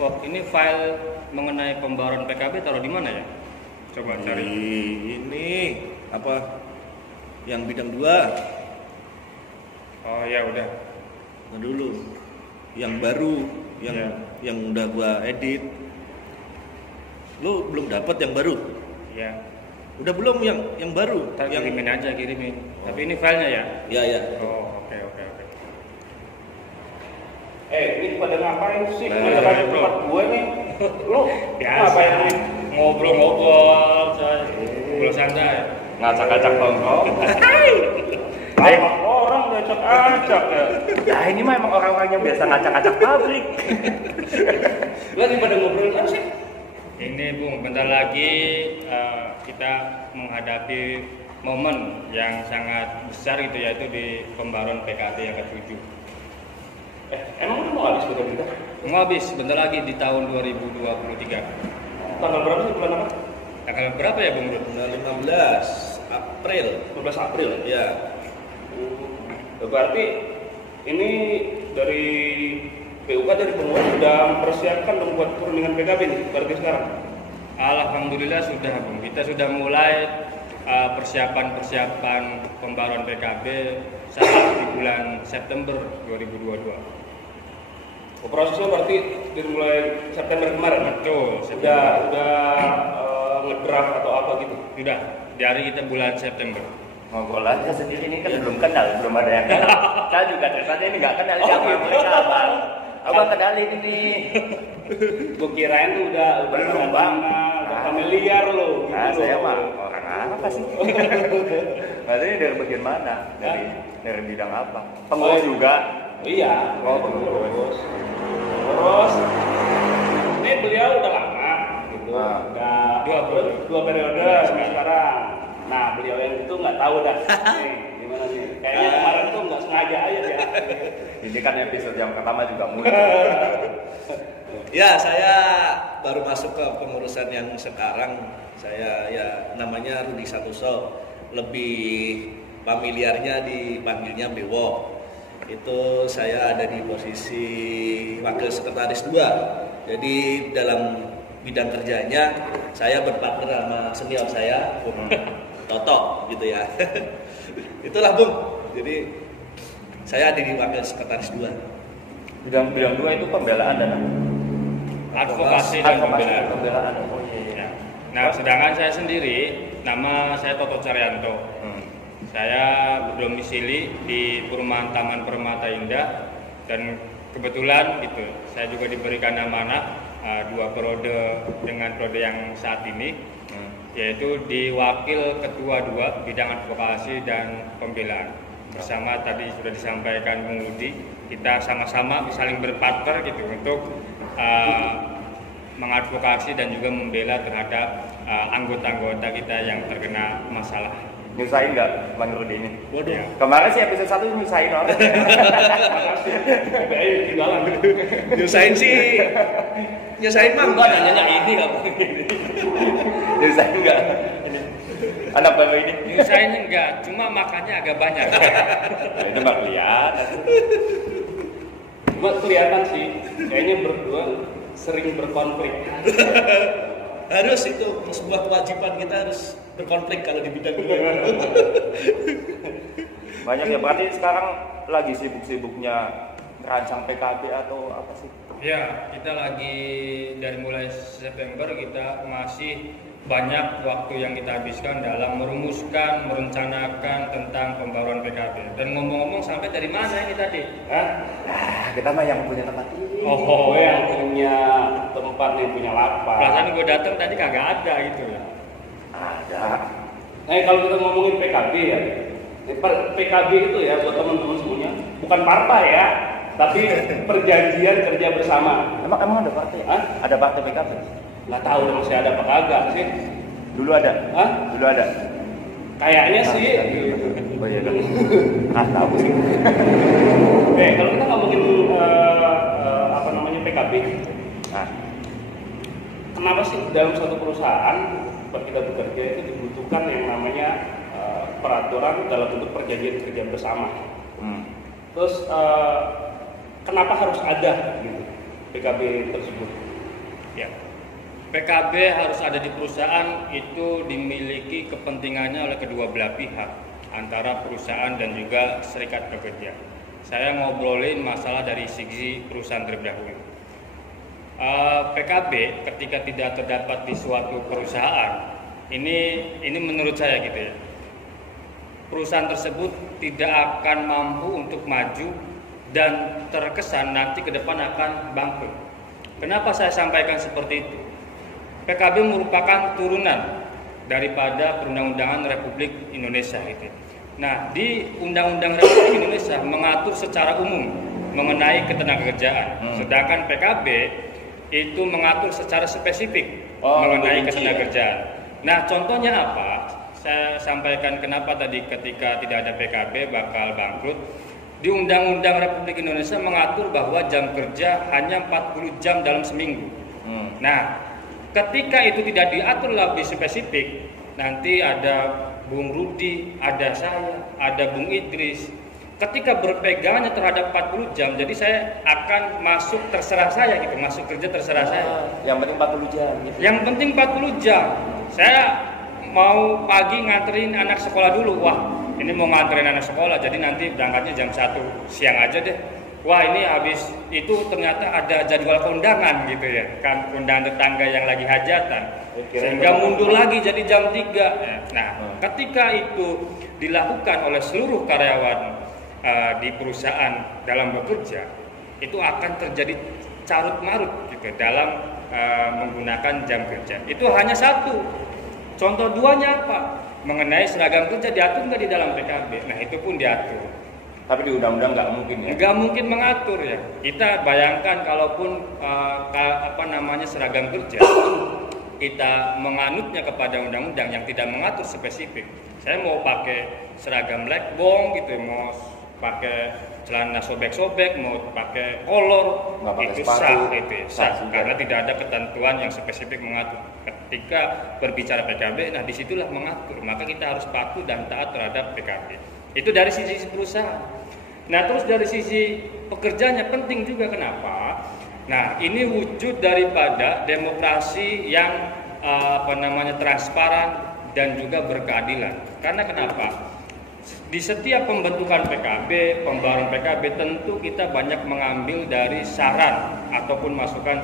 Kok ini file mengenai pembaruan PKB taruh di mana ya? Coba cari. Ini apa? Yang bidang 2. Oh ya udah. Nah dulu. Yang baru, yang udah gua edit. Lu belum dapat yang baru? Iya. Udah belum yang baru? Ntar Yang kirimin aja, kirimin. Tapi ini filenya ya? Iya. Oh, oke. Ini pada ngapain sih? Nah, Pada bro. tempat gue nih. Lu Biasa. ngapain nih? Ngobrol, coy. Ngobrol santai. Ngacak-ngacak tongkrong. Apa orang ngacak-ngacak ya? Ya ini mah emang orang-orang yang biasa ngacak-ngacak pabrik. Lagi pada ngobrolin apa sih? Ini Bung, bentar lagi kita menghadapi momen yang sangat besar gitu, yaitu di pembaruan PKB yang ke-7. Emang udah mau habis betul kita? Mau habis, bentar lagi di tahun 2023. Tanggal berapa sih, bulan apa? Tanggal berapa ya Bung? Tanggal 15 April. 12 April ya? Ya. Berarti ini dari PUK dari pengurus sudah mempersiapkan dong buat perundingan PKB nih, berarti sekarang? Alhamdulillah sudah Bung, kita sudah mulai persiapan pembaruan PKB saat di bulan September 2022. Prosesnya berarti dimulai September kemarin? Betul, Udah ngedraft atau apa gitu? Sudah, dari kita bulan September. Ngobrol aja sendiri ini kan belum kenal, belum ada yang kenal. Saya juga ternyata ini nggak kenal siapa gitu. mereka abang kenalin ini. Gue kirain tuh udah Belum, Bang. udah familiar lo. Gitu Nah, saya loh. mah orang apa sih? Maksudnya dari bagian mana? Dari bidang apa? Pengurus juga. Iya. Pengurus. Terus ini beliau udah lama gitu. Ah. Udah dua periode sampai sekarang. Nah, beliau yang itu nggak tahu dah. Nih, gimana nih? Kayaknya kemarin tuh nggak sengaja aja ya. Ini kan episode yang pertama juga muncul. Ya, saya baru masuk ke pengurusan yang sekarang. Saya ya namanya Rudi Santoso. Lebih familiarnya dipanggilnya Bewo. Itu saya ada di posisi wakil sekretaris 2. Jadi dalam bidang kerjanya saya berpartner sama senior saya, Bung Toto gitu ya. Itulah Bung. Jadi saya ada di wakil sekretaris 2. Bidang 2 itu pembelaan dan Advokasi dan pembelaan. pembelaan. Oh iya. Ya. Nah, sedangkan saya sendiri, nama saya Toto Caryanto. Saya berdomisili di Perumahan Taman Permata Indah dan kebetulan gitu, saya juga diberikan amanah 2 periode dengan periode yang saat ini, yaitu di Wakil Ketua 2 Bidang Advokasi dan Pembelaan. Bersama tadi sudah disampaikan Bung Rudi, kita sama-sama saling berpartner gitu untuk mengadvokasi dan juga membela terhadap anggota-anggota kita yang terkena masalah. Nyusahin nggak Bang Rudi ini? Waduh. Ya. Kemarin sih episode 1 nyusahin orang. BPI ketinggalan. Nyusahin mah Enggak nanya ini apa? Nyusahin nggak? Anak baru ini. Nyusahin enggak, cuma makannya agak banyak. Nah, itu mah kelihatan. Cuma kelihatan sih, kayaknya berdua sering berkonflik. harus itu sebuah kewajiban kita harus berkonflik kalau di bidang ini. Banyak ya, berarti sekarang lagi sibuk-sibuknya merancang PKB atau apa sih? Ya, kita lagi dari mulai September kita masih banyak waktu yang kita habiskan dalam merumuskan, merencanakan tentang pembaruan PKB. Dan ngomong-ngomong sampai dari mana ini tadi? Nah, kita mah yang punya tempat ini. Oh, Gue yang punya tempat yang punya lapak. perasaan gue datang tadi kagak ada gitu ya. Ada. Kalau kita ngomongin PKB ya, PKB itu ya buat teman-teman semuanya bukan partai ya, tapi perjanjian kerja bersama. Emang ada partai? Hah? Ada partai PKB? Nggak tahu deh masih ada apa kagak sih? Dulu ada. Hah? Dulu ada. Kayaknya sih. Oh iya kan. Ah, tahu sih. Kalau kita ngomongin apa namanya PKB, Nah, kenapa sih dalam suatu perusahaan tempat kita bekerja itu dibutuhkan yang namanya peraturan dalam bentuk perjanjian kerja bersama? Terus kenapa harus ada gitu PKB tersebut? PKB harus ada di perusahaan itu dimiliki kepentingannya oleh kedua belah pihak, antara perusahaan dan juga serikat pekerja. Saya ngobrolin masalah dari sisi perusahaan terlebih dahulu. PKB ketika tidak terdapat di suatu perusahaan, ini menurut saya gitu ya, perusahaan tersebut tidak akan mampu untuk maju dan terkesan nanti ke depan akan bangkrut. Kenapa saya sampaikan seperti itu? PKB merupakan turunan daripada Perundang-undangan Republik Indonesia gitu. Nah, di Undang-Undang Republik Indonesia mengatur secara umum mengenai ketenagakerjaan. Sedangkan PKB itu mengatur secara spesifik mengenai ketenagakerjaan. Nah, contohnya apa? Saya sampaikan kenapa tadi ketika tidak ada PKB bakal bangkrut. Di Undang-Undang Republik Indonesia mengatur bahwa jam kerja hanya 40 jam dalam seminggu. Nah, ketika itu tidak diatur lebih spesifik, nanti ada Bung Rudi, ada saya, ada Bung Idris. Ketika berpegangannya terhadap 40 jam, jadi saya akan masuk terserah saya gitu, masuk kerja terserah saya. Yang penting 40 jam gitu. Yang penting 40 jam. Saya mau pagi nganterin anak sekolah dulu. Wah, ini mau nganterin anak sekolah, jadi nanti berangkatnya jam 1 siang aja deh. Wah, ini habis itu ternyata ada jadwal kondangan gitu ya, kan kondangan tetangga yang lagi hajatan. Sehingga mundur lagi jadi jam 3. Nah, ketika itu dilakukan oleh seluruh karyawan di perusahaan dalam bekerja, itu akan terjadi carut marut gitu dalam menggunakan jam kerja. Itu hanya satu. Contoh duanya apa? Mengenai seragam kerja diatur nggak di dalam PKB? Nah, itu pun diatur. Tapi di undang-undang nggak mungkin ya? Nggak mungkin mengatur ya. Kita bayangkan kalaupun seragam kerja, kita menganutnya kepada undang-undang yang tidak mengatur spesifik. Saya mau pakai seragam lekbong gitu, mau pakai celana sobek-sobek, mau pakai kolor, itu sah, itu sah, karena tidak ada ketentuan yang spesifik mengatur. Ketika berbicara PKB, nah disitulah mengatur. Maka kita harus patuh dan taat terhadap PKB. Itu dari sisi perusahaan. Nah, terus dari sisi pekerjanya penting juga. Kenapa? Nah, ini wujud daripada demokrasi yang transparan dan juga berkeadilan. Karena kenapa? Di setiap pembentukan PKB, pembaruan PKB, tentu kita banyak mengambil dari saran ataupun masukan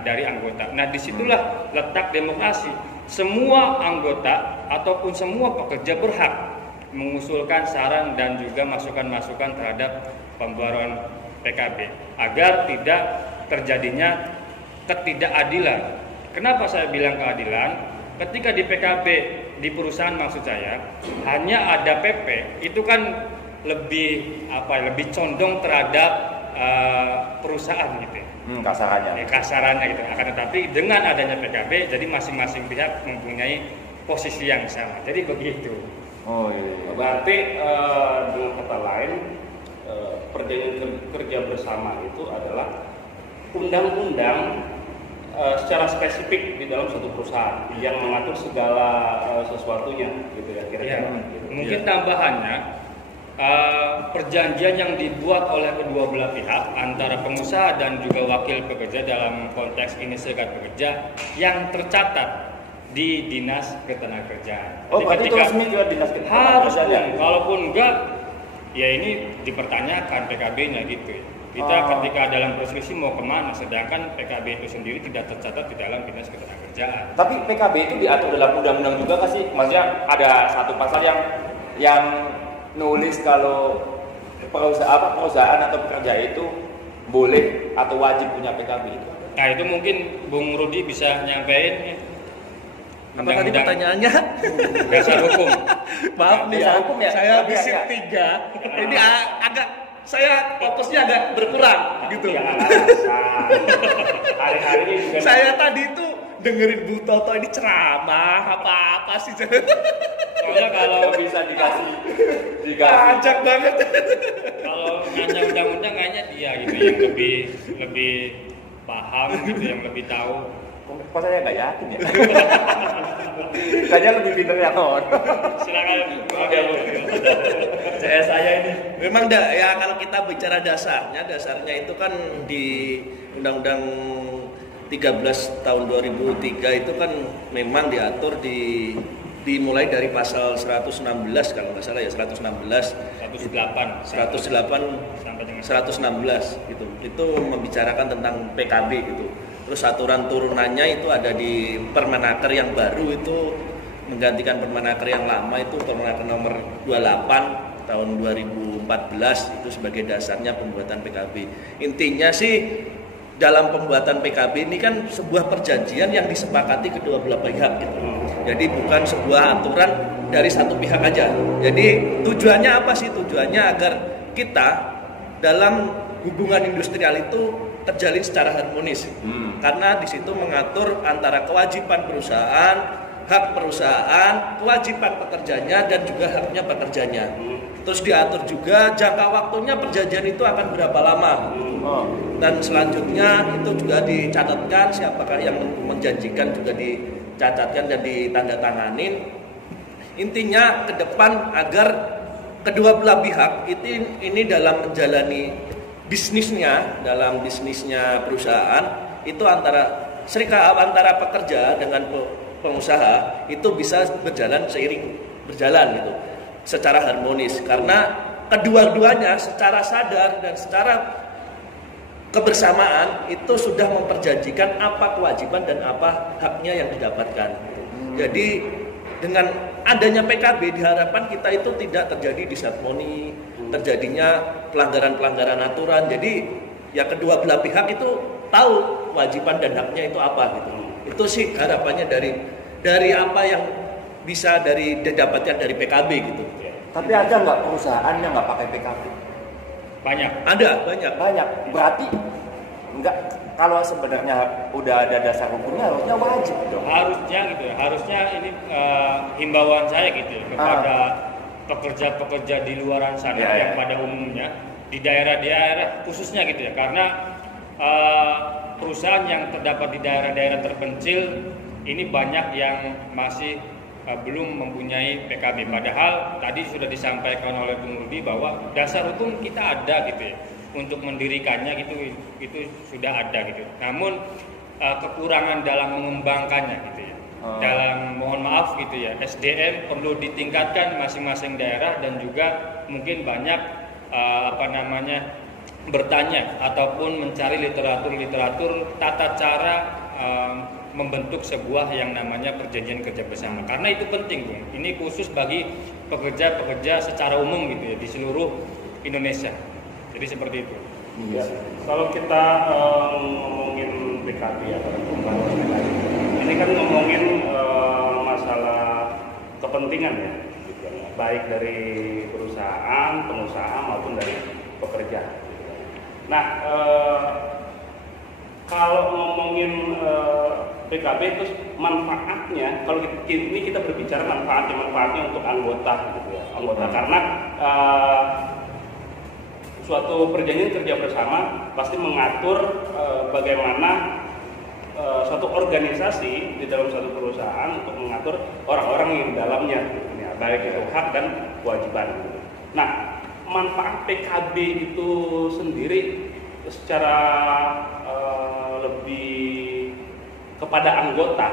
dari anggota. Nah, disitulah letak demokrasi. Semua anggota ataupun semua pekerja berhak mengusulkan saran dan juga masukan-masukan terhadap pembaruan PKB agar tidak terjadinya ketidakadilan. Kenapa saya bilang keadilan? Ketika di PKB di perusahaan maksud saya hanya ada PP, itu kan lebih condong terhadap perusahaan gitu. Kasarannya gitu. Akan tetapi dengan adanya PKB, jadi masing-masing pihak mempunyai posisi yang sama. Jadi begitu. Oh iya. Berarti dengan kata lain perjanjian kerja bersama itu adalah undang-undang secara spesifik di dalam suatu perusahaan yang mengatur segala sesuatunya gitu ya kira-kira. Ya, mungkin tambahannya perjanjian yang dibuat oleh kedua belah pihak antara pengusaha dan juga wakil pekerja, dalam konteks ini serikat pekerja, yang tercatat di Dinas Ketenagakerjaan. Oh, berarti itu resmi juga Dinas Ketenagakerjaan. Harus, kalaupun enggak, ya ini dipertanyakan PKB-nya gitu. Kita ketika dalam perselisih mau kemana, sedangkan PKB itu sendiri tidak tercatat di dalam Dinas Ketenagakerjaan. Tapi PKB itu diatur dalam undang-undang juga kan sih? Maksudnya ada satu pasal yang nulis kalau perusahaan atau pekerja itu boleh atau wajib punya PKB itu. Nah, itu mungkin Bung Rudi bisa nyampein. Apa tadi pertanyaannya? Dasar hukum. Maaf nih, dasar hukum ya? saya visit 3. Ini agak saya fokusnya agak berkurang gitu. Hari-hari ini juga Saya tadi itu dengerin Bu Toto ini ceramah apa sih? Soalnya kalau bisa dikasih Ajak banget. kalau nanya undang-undang kayaknya dia gitu yang lebih paham gitu, yang lebih tahu. Kok saya nggak yakin ya? Kayaknya lebih pintar yang Silakan. Saya ini memang ya kalau kita bicara dasarnya itu kan di Undang-Undang 13 tahun 2003 itu kan memang diatur dimulai dari pasal 116 kalau nggak salah ya, 116 108 sampai dengan 116 gitu. Itu membicarakan tentang PKB gitu. Terus aturan turunannya itu ada di Permenaker yang baru itu menggantikan Permenaker yang lama itu Permenaker nomor 28 tahun 2014 itu sebagai dasarnya pembuatan PKB. Intinya sih dalam pembuatan PKB ini kan sebuah perjanjian yang disepakati kedua belah pihak gitu. Jadi bukan sebuah aturan dari satu pihak aja. Jadi tujuannya apa sih? Tujuannya agar kita dalam hubungan industrial itu terjalin secara harmonis. Karena di situ mengatur antara kewajiban perusahaan, hak perusahaan, kewajiban pekerjanya dan juga haknya pekerjanya. Terus diatur juga jangka waktunya perjanjian itu akan berapa lama. Dan selanjutnya itu juga dicatatkan siapakah yang menjanjikan juga dicatatkan dan ditandatanganin. Intinya ke depan agar kedua belah pihak ini dalam menjalani bisnisnya, dalam bisnisnya perusahaan itu antara pekerja dengan pengusaha itu bisa berjalan gitu secara harmonis, karena kedua-duanya secara sadar dan secara kebersamaan itu sudah memperjanjikan apa kewajiban dan apa haknya yang didapatkan. Jadi dengan adanya PKB diharapkan kita itu tidak terjadi disharmoni, terjadinya pelanggaran-pelanggaran aturan. Jadi ya kedua belah pihak itu tahu kewajiban dan haknya itu apa gitu. Itu sih harapannya dari apa yang bisa didapatkan dari PKB gitu. Tapi ada nggak perusahaan yang nggak pakai PKB? banyak. Banyak. Berarti nggak, kalau sebenarnya udah ada dasar hukumnya harusnya wajib dong. Harusnya gitu ya. Harusnya ini himbauan saya gitu ya, kepada pekerja-pekerja di luaran sana yang pada umumnya di daerah-daerah khususnya gitu ya. Karena perusahaan yang terdapat di daerah-daerah terpencil ini banyak yang masih belum mempunyai PKB. Padahal tadi sudah disampaikan oleh Bung Rudi bahwa dasar hukum kita ada gitu ya, untuk mendirikannya itu sudah ada gitu. Namun kekurangan dalam mengembangkannya gitu ya. Dalam mohon maaf gitu ya, SDM perlu ditingkatkan masing-masing daerah dan juga mungkin banyak bertanya ataupun mencari literatur tata cara membentuk sebuah yang namanya perjanjian kerja bersama, karena itu penting, Bung. Ini khusus bagi pekerja-pekerja secara umum gitu ya, di seluruh Indonesia. Jadi seperti itu. Ya, kalau kita ngomongin PKB atau pembahasan PKB, ini kan ngomongin masalah kepentingan ya, gitu ya, baik dari perusahaan, pengusaha maupun dari pekerja. Nah, kalau ngomongin PKB terus manfaatnya, kalau ini kita berbicara manfaatnya untuk anggota gitu ya, karena suatu perjanjian kerja bersama pasti mengatur bagaimana suatu organisasi di dalam suatu perusahaan untuk mengatur orang-orang yang di dalamnya, ya, baik itu hak dan kewajiban. Nah, manfaat PKB itu sendiri secara lebih kepada anggota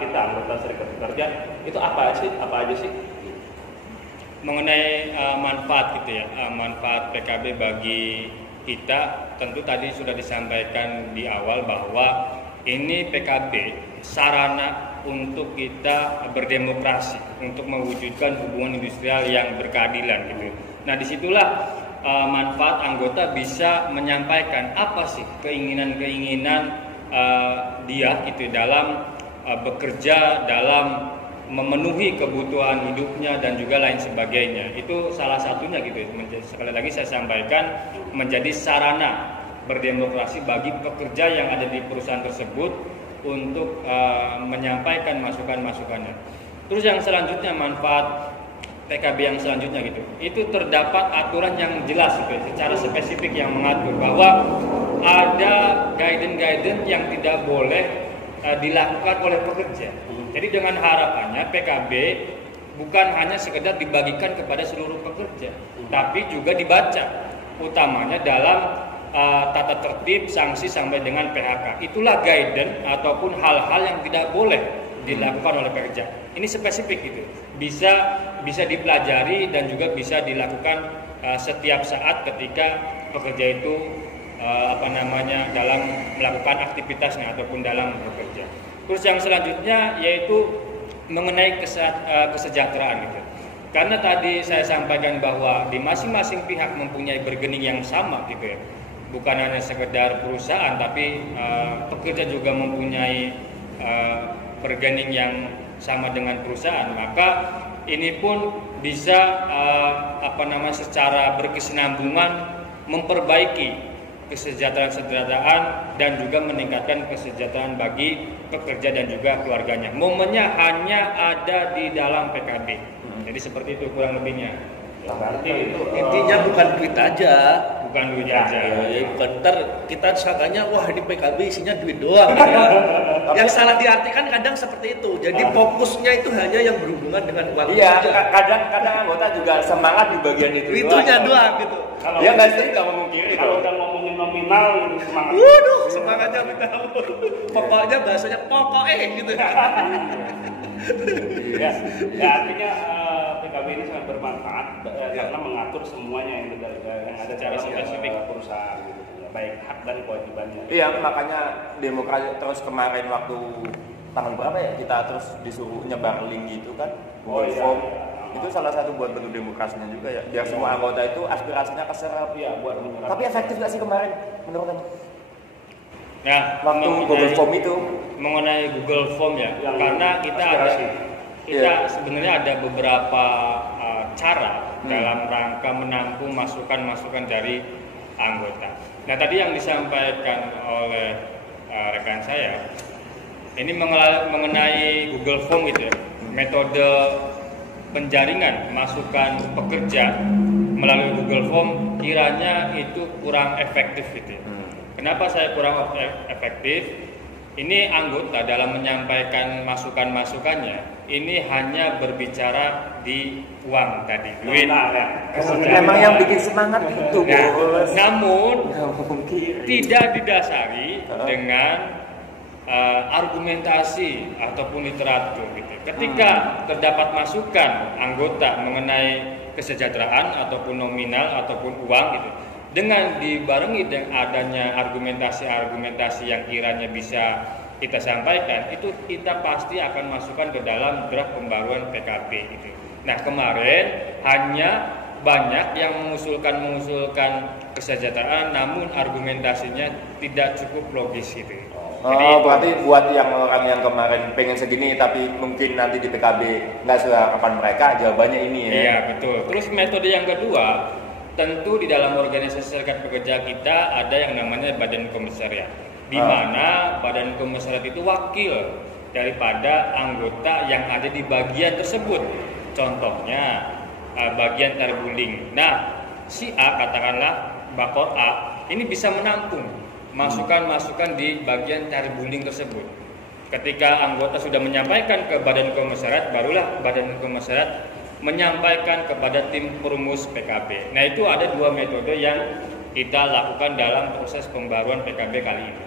kita, anggota serikat pekerja itu apa aja sih? Mengenai manfaat gitu ya, manfaat PKB bagi kita tentu tadi sudah disampaikan di awal bahwa ini PKB sarana untuk kita berdemokrasi, untuk mewujudkan hubungan industrial yang berkeadilan gitu. Nah, disitulah manfaat anggota bisa menyampaikan apa sih keinginan-keinginan dia gitu dalam bekerja, dalam memenuhi kebutuhan hidupnya dan juga lain sebagainya. Itu salah satunya gitu. Sekali lagi saya sampaikan, menjadi sarana berdemokrasi bagi pekerja yang ada di perusahaan tersebut untuk menyampaikan masukan-masukannya. Terus yang selanjutnya, manfaat PKB yang selanjutnya gitu, itu terdapat aturan yang jelas gitu, secara spesifik yang mengatur bahwa ada guidance yang tidak boleh dilakukan oleh pekerja. Jadi dengan harapannya PKB bukan hanya sekedar dibagikan kepada seluruh pekerja, tapi juga dibaca, utamanya dalam tata tertib, sanksi sampai dengan PHK. Itulah guidance ataupun hal-hal yang tidak boleh dilakukan oleh pekerja. Ini spesifik gitu. Bisa dipelajari dan juga bisa dilakukan setiap saat ketika pekerja itu dalam melakukan aktivitasnya ataupun dalam bekerja. Terus yang selanjutnya yaitu mengenai kesejahteraan gitu. Karena tadi saya sampaikan bahwa di masing-masing pihak mempunyai bargaining yang sama gitu ya. Bukan hanya sekedar perusahaan, tapi pekerja juga mempunyai bargaining yang sama dengan perusahaan. Maka ini pun bisa secara berkesinambungan memperbaiki kesejahteraan dan juga meningkatkan kesejahteraan bagi pekerja dan juga keluarganya. Momennya hanya ada di dalam PKB. Jadi seperti itu kurang lebihnya. Berarti itu Intinya bukan duit aja. Bukan duit aja. Ya, bukan ntar kita sangkanya wah di PKB isinya duit doang ya. Yang salah diartikan kadang seperti itu. Jadi fokusnya itu hanya yang berhubungan dengan uang Iya, saja. kadang anggota juga semangat di bagian itu. Itunya doang gitu. kalau Ya nggak sih, nggak memungkiri. kalau udah ngomongin nominal semangat. Waduh, semangatnya minta ampun. Pokoknya bahasanya pokoknya gitu. Ya, artinya PKB ini sangat bermanfaat karena mengatur semuanya yang ada Secara dalam spesifik. perusahaan, gitu. Ya, baik hak dan kewajibannya. Iya, makanya demokrasi terus kemarin waktu tanggal berapa ya kita terus disuruh nyebar link gitu kan, Google iya, Form. iya. Itu salah satu buat bentuk demokrasinya juga ya. Biar semua anggota itu aspirasinya keserap. Iya, buat menyerap. Tapi efektif nggak sih kemarin menurut kamu? Nah, Waktu Google Form itu. mengenai Google Form ya, Yang karena kita aspirasi. kita Iya. sebenarnya ada beberapa cara dalam rangka menampung masukan-masukan dari anggota. Nah, tadi yang disampaikan oleh rekan saya ini mengenai Google Form gitu ya, metode penjaringan masukan pekerja melalui Google Form kiranya itu kurang efektif gitu ya. Kenapa saya kurang efektif? Ini anggota dalam menyampaikan masukan-masukannya ini hanya berbicara di uang tadi, duit. Nah, ya. Memang yang bikin semangat itu, Nah, bos. namun Nggak mungkin. tidak didasari dengan argumentasi ataupun literatur gitu. Ketika terdapat masukan anggota mengenai kesejahteraan ataupun nominal ataupun uang gitu, dengan dibarengi dengan adanya argumentasi-argumentasi yang kiranya bisa kita sampaikan, itu kita pasti akan masukkan ke dalam draft pembaruan PKB gitu. Nah, kemarin hanya banyak yang mengusulkan kesejahteraan, namun argumentasinya tidak cukup logis gitu. Oh, berarti buat yang orang yang kemarin pengen segini tapi mungkin nanti di PKB nggak seharapan mereka, jawabannya ini ya. Iya, betul. Terus metode yang kedua, tentu di dalam organisasi serikat pekerja kita ada yang namanya badan komisariat, di mana badan komisariat itu wakil daripada anggota yang ada di bagian tersebut. Contohnya bagian terbuling. Nah, si A katakanlah Bakor A ini bisa menampung masukan-masukan di bagian terbuling tersebut. Ketika anggota sudah menyampaikan ke badan komisariat, barulah badan komisariat menyampaikan kepada tim perumus PKB. Nah, itu ada dua metode yang kita lakukan dalam proses pembaruan PKB kali ini.